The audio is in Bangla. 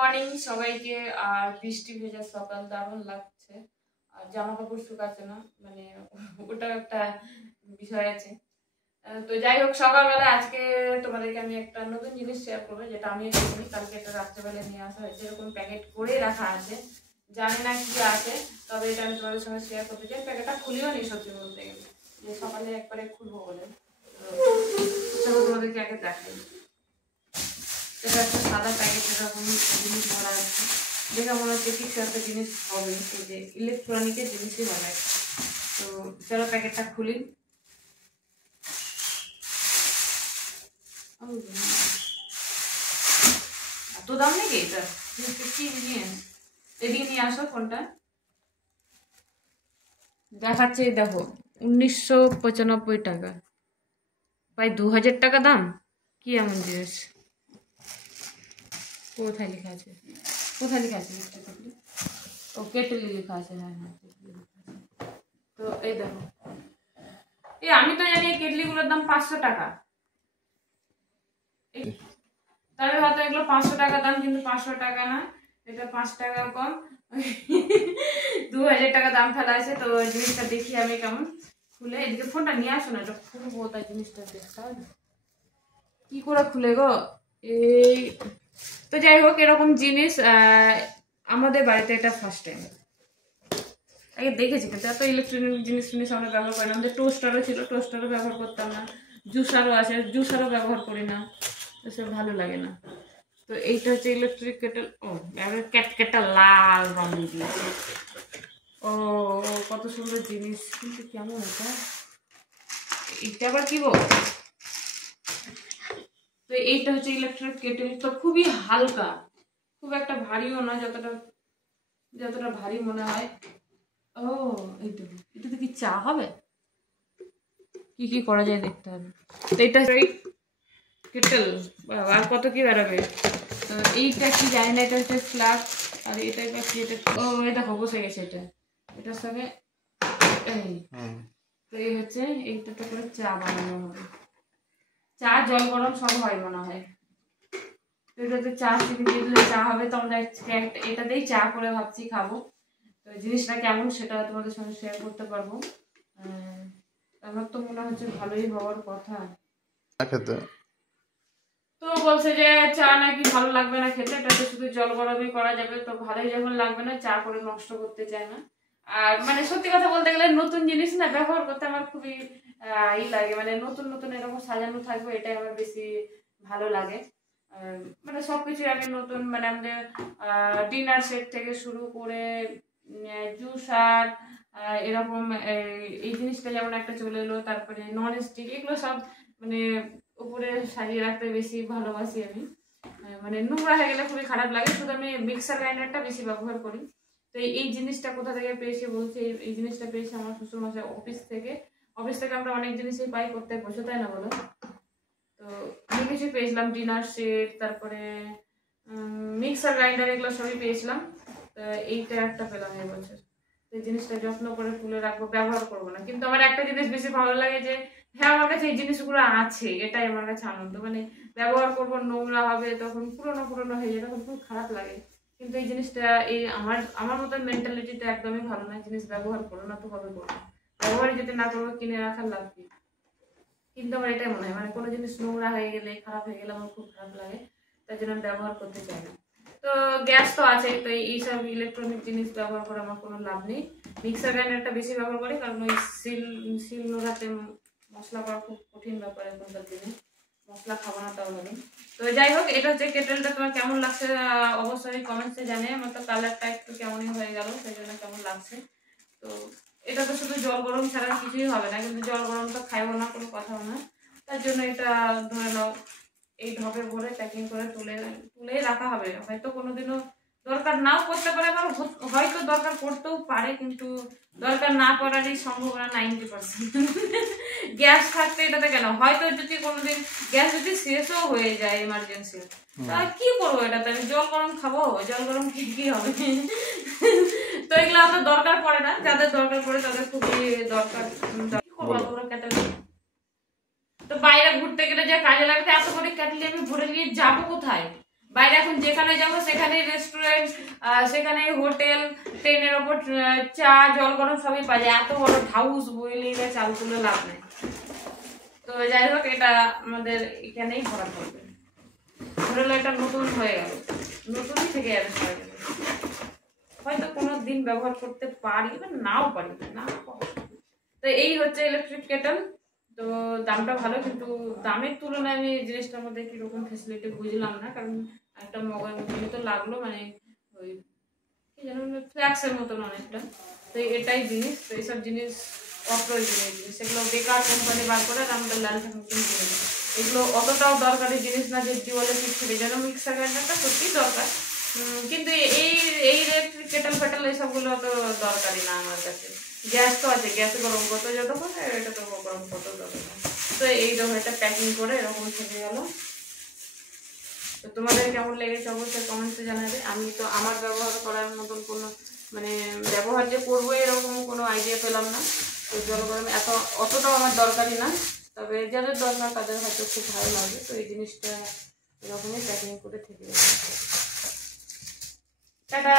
মর্নিং সবাইকে। আর বৃষ্টি ভেজা সকাল, দারুণ লাগছে। আর জামা কাপড় শুকাচ্ছে না, মানে ওটাও একটা বিষয় আছে। তো যাই হোক, সকালবেলা আজকে তোমাদেরকে আমি একটা নতুন জিনিস শেয়ার করবো, যেটা আমি দেখিনি। কালকে এটা রাত্রেবেলা নিয়ে আসা হয়েছে, এরকম প্যাকেট করে রাখা আছে, জানি না কি আছে, তবে এটা আমি তোমাদের সঙ্গে শেয়ার করতে চাই। প্যাকেটটা খুলিও নি সত্যি বলতে গেলে, যে সকালে একবারে খুলবো বলে। চলো তোমাদেরকে আগে দেখাই। এটা একটা সাদা প্যাকেট, এরকম জিনিস ভরা আছে, দেখে মনে হচ্ছে কিছু একটা জিনিস হবে, এই যে ইলেকট্রনিকের জিনিসই হবে। তো চলো প্যাকেটটা খুলি। এত দাম নাকি এটা? কি নিয়ে এদিকে নিয়ে আসো ফোনটা। দেখাচ্ছে, দেখো 1995 টাকা, প্রায় 2000 টাকা দাম। কি এমন জিনিস? কোথায় লেখা আছে? কোথায় লেখা আছে? ও কেটলি লেখা আছে, হ্যাঁ হ্যাঁ কেটলি লেখা আছে। তো এই দেখো, এই আমি তো জানি কেটলি গুলোর দাম 500 টাকা, তবে হয়তো এগুলো 500 টাকা দাম, কিন্তু 500 টাকা না, এটা 5 টাকা কম, 2000 টাকা দাম ফেলা আছে। তো জিনিসটা দেখি আমি কেমন। খুলে এদিকে ফোনটা নিয়ে আসো না, এটা খুলবো, তাই জিনিসটা দেখতে হবে কি করে খুলে গো। এই তো যাই হোক, এরকম জিনিস আমাদের বাড়িতে এটা ফার্স্ট টাইম। আগে দেখেছি, কিন্তু এত ইলেকট্রনিক জিনিস আমরা ব্যবহার করি না। আমাদের টোস্টারও ছিল, টোস্টারও ব্যবহার করতাম না। জুসারও আছে, জুসারও ব্যবহার করি না, এসব ভালো লাগে না। তো এইটা হচ্ছে ইলেকট্রিক কেটেল। ও কেটকেটা লাল রং দিয়েছে। ও কত সুন্দর জিনিস, কিন্তু কেমন এটা? এটা আবার কি গো? তো এইটা হচ্ছে ইলেকট্রিক কেটেল, তো খুবই হালকা, খুব একটা ভারীও না, যতটা যতটা ভারী মনে হয়। ও এইটা, এটাতে কি চা হবে? কি কি করা যায় দেখতে হবে। তো এটা কেটেল, আর কত কি বেরোবে। তো এইটা কি জানি না, এটা হচ্ছে ফ্ল্যাগ। আর এটা কি? এটা ও এটা বসে গেছে, এটার সঙ্গে এই। তো এই হচ্ছে এইটাতে করে চা বানানো হবে, চা জল গরম সব হয় মনে হয়। তো এটাতে চা চিনি দিয়ে দিলে চা হবে। তো আমরা এটাতেই চা করে ভাবছি খাবো। তো জিনিসটা কেমন সেটা তোমাদের সঙ্গে শেয়ার করতে পারবো। আমার তো মনে হচ্ছে ভালোই হওয়ার কথা। খেতে তো বলছে যে চা নাকি ভালো লাগবে না খেতে, এটাতে শুধু জল গরমই করা যাবে। তো ভালোই যখন লাগবে না, চা করে নষ্ট করতে চায় না। আর মানে সত্যি কথা বলতে গেলে, নতুন জিনিস না ব্যবহার করতে আমার খুবই ই লাগে, মানে নতুন নতুন এরকম সাজানো থাকবে, এটাই আমার বেশি ভালো লাগে। মানে সবকিছু আমি নতুন, মানে আমাদের ডিনার সেট থেকে শুরু করে জুসার, এরকম এই জিনিসটা যেমন একটা চলে এলো, তারপরে নন স্টিক, এগুলো সব মানে উপরে সাজিয়ে রাখতে বেশি ভালোবাসি আমি। মানে নোংরা হয়ে গেলে খুবই খারাপ লাগে। শুধু আমি মিক্সার গ্রাইন্ডারটা বেশি ব্যবহার করি। তো এই জিনিসটা কোথা থেকে পেয়েছি বলছি, এই জিনিসটা পেয়েছি আমার শ্বশুর মশাই অফিস থেকে। অফিস থেকে আমরা অনেক জিনিসই পাই প্রত্যেক বছর, তাই না বলো? তো অনেক কিছু পেয়েছিলাম, ডিনার সেট, তারপরে মিক্সার গ্রাইন্ডার, এগুলো সবই পেয়েছিলাম। তো এইটা একটা পেলাম এবছর। এই জিনিসটা যত্ন করে তুলে রাখবো, ব্যবহার করবো না। কিন্তু আমার একটা জিনিস বেশি ভালো লাগে, যে হ্যাঁ আমার কাছে এই জিনিসগুলো আছে, এটাই আমার কাছে আনন্দ। মানে ব্যবহার করবো, নোংরা হবে, তখন পুরোনো পুরোনো হয়ে যাবে, তখন খুব খারাপ লাগে। কিন্তু এই জিনিসটা, এই আমার আমার মতন মেন্টালিটিটা একদমই ভালো না। জিনিস ব্যবহার করো না তো কবে করবো? ব্যবহারই যদি না করবো, কিনে রাখার লাভ কি? কিন্তু আমার এটাই মনে হয়, মানে কোনো জিনিস নোংরা হয়ে গেলে, খারাপ হয়ে গেলে আমার খুব খারাপ লাগে, তাই জন্য আমি ব্যবহার করতে চাই না। তো গ্যাস তো আছে, তো এইসব ইলেকট্রনিক জিনিস ব্যবহার করে আমার কোনো লাভ নেই। মিক্সার গ্রাইন্ডারটা বেশি ব্যবহার করি, কারণ ওই শিল নোড়াতে মশলা করা খুব কঠিন ব্যাপার এখনকার দিনে। মশলা খাবো না তাও লাগে। তো যাই হোক, এটা হচ্ছে কেটেলটা। তোমার কেমন লাগছে অবশ্যই কমেন্টসে জানিয়ে। আমার তো কালারটা একটু কেমনই হয়ে গেল, সেই জন্য কেমন লাগছে। তো এটা তো শুধু জল গরম ছাড়া কিছুই হবে না, কিন্তু জল গরম তো খাইবো না, কোনো কথাও না। তার জন্য এটা ধরে নাও এই ঢপে ভরে প্যাকিং করে তুলেই রাখা হবে। হয়তো কোনোদিনও দরকার নাও পড়তে পারে, আবার হয়তো দরকার পড়তেও পারে, কিন্তু দরকার না পড়ারই সম্ভাবনা 90%। গ্যাস থাকতে এটাতে কেন, হয়তো যদি কোনোদিন গ্যাস যদি শেষও হয়ে যায় এমার্জেন্সি, তাহলে কি করবো? এটাতে আমি জল গরম খাবো, জল গরম কি হবে? তো এগুলো আমার দরকার পড়ে না, যাদের দরকার পড়ে তাদের খুবই দরকার। কি করবো তোমরা ক্যাটেল? তো বাইরে ঘুরতে গেলে যে কাজে লাগবে, এত করে ক্যাটেল আমি ভরে নিয়ে যাবো কোথায়? বাইরে এখন যেখানে যাবো সেখানে রেস্টুরেন্ট, সেখানে হোটেল, ট্রেনের ওপর চা জল গরম সবই পাওয়া যায়। এত বড় হাউস বইলে চাল তুলে লাভ নেই। তো যাই হোক, এটা আমাদের এখানেই ভরা থাকবে। ধরে হলো এটা নতুন হয়ে গেল, নতুনই থেকে যাবে সবাই। হয়তো কোনো দিন ব্যবহার করতে পারি বা নাও পারি না। তো এই হচ্ছে ইলেকট্রিক কেটল। তো দামটা ভালো, কিন্তু দামের তুলনায় আমি এই জিনিসটার মধ্যে কিরকম ফেসিলিটি বুঝলাম না। কারণ একটা মগের মতো লাগলো, মানে ওই কি যেন ফ্ল্যাক্সের মতন অনেকটা। তো এটাই জিনিস। তো এইসব জিনিস অপ্রয়োজনীয় জিনিস, এগুলো বেকার কোম্পানি বার করে আমাদের লাল ঠাকুর কিনে দিল। এগুলো অতটাও দরকারি জিনিস না যে বলে কিছু। যেন মিক্সার গ্রাইন্ডারটা সত্যিই দরকার, কিন্তু এই এই ইলেকট্রিক কেটল ফেটল এইসবগুলো তো দরকারি না আমার কাছে। গ্যাস তো আছে, গ্যাসে গরম করতে যতক্ষণ, এটা তো গরম করতে যতক্ষণ। তো এই রকম এটা প্যাকিং করে এরকম থেকে গেল। তো তোমাদের কেমন লেগেছে অবশ্যই কমেন্টে জানাবে। আমি তো আমার ব্যবহার করার মতন কোনো, মানে ব্যবহার যে করবো এরকম কোনো আইডিয়া পেলাম না। তো জল গরম অতটাও আমার দরকারি না, তবে যাদের দরকার তাদের হয়তো খুব ভালো লাগবে। তো এই জিনিসটা এরকমই প্যাকিং করে থেকে যাবে। টাটা।